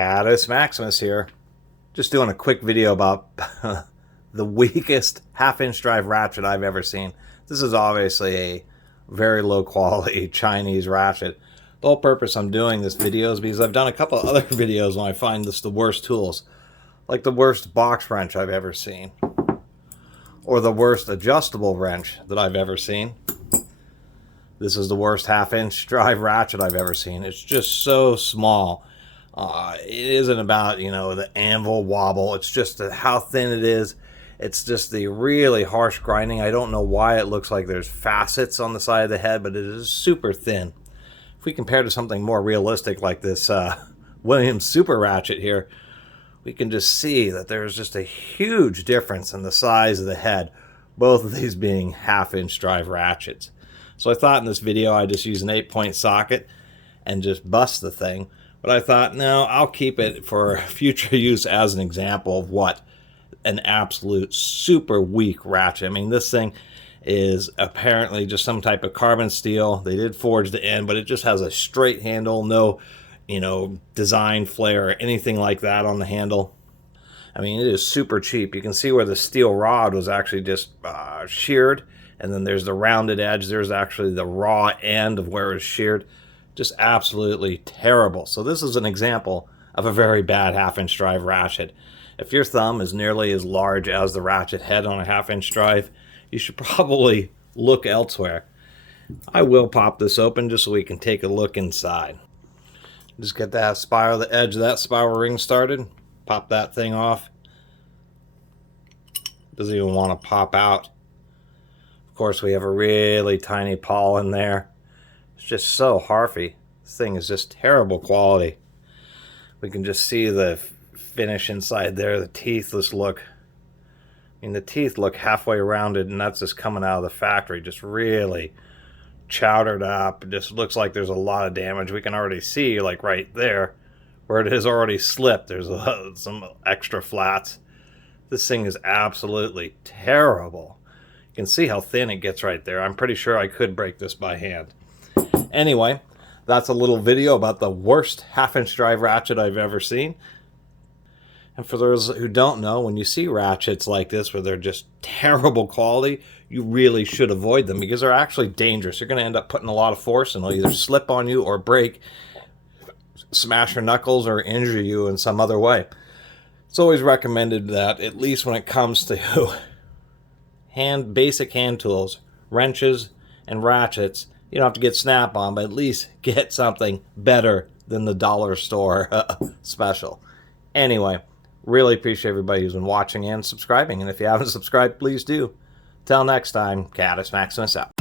Catus Maximus here. Just doing a quick video about the weakest half-inch drive ratchet I've ever seen. This is obviously a very low quality Chinese ratchet. The whole purpose I'm doing this video is because I've done a couple other videos when I find this the worst tools. Like the worst box wrench I've ever seen. Or the worst adjustable wrench that I've ever seen. This is the worst half-inch drive ratchet I've ever seen. It's just so small. It isn't about, you know, the anvil wobble. It's just how thin it is. It's just the really harsh grinding. I don't know why it looks like there's facets on the side of the head, but it is super thin. If we compare to something more realistic like this Williams Super Ratchet here, we can just see that there's just a huge difference in the size of the head, both of these being half-inch drive ratchets. So I thought in this video I'd just use an 8-point socket and just bust the thing. But I thought, no, I'll keep it for future use as an example of what an absolute super weak ratchet. I mean, this thing is apparently just some type of carbon steel. They did forge the end, but it just has a straight handle, no, you know, design flare or anything like that on the handle. I mean, it is super cheap. You can see where the steel rod was actually just sheared, and then there's the rounded edge. There's actually the raw end of where it's sheared. Just absolutely terrible. So this is an example of a very bad half-inch drive ratchet. If your thumb is nearly as large as the ratchet head on a half-inch drive, you should probably look elsewhere. I will pop this open just so we can take a look inside. Just get that spiral, the edge of that spiral ring started. Pop that thing off. Doesn't even want to pop out. Of course, we have a really tiny pawl in there. It's just so harfy. This thing is just terrible quality. We can just see the finish inside there, the teethless look. I mean, the teeth look halfway rounded, and that's just coming out of the factory, just really chowdered up. It just looks like there's a lot of damage. We can already see, like right there, where it has already slipped. There's some extra flats. This thing is absolutely terrible. You can see how thin it gets right there. I'm pretty sure I could break this by hand. Anyway, that's a little video about the worst half-inch drive ratchet I've ever seen. And for those who don't know, when you see ratchets like this where they're just terrible quality, you really should avoid them because they're actually dangerous. You're going to end up putting a lot of force and they'll either slip on you or break, smash your knuckles, or injure you in some other way. It's always recommended that, at least when it comes to basic hand tools, wrenches and ratchets, you don't have to get Snap-on, but at least get something better than the dollar store special. Anyway, really appreciate everybody who's been watching and subscribing. And if you haven't subscribed, please do. Till next time, Catus Maximus out.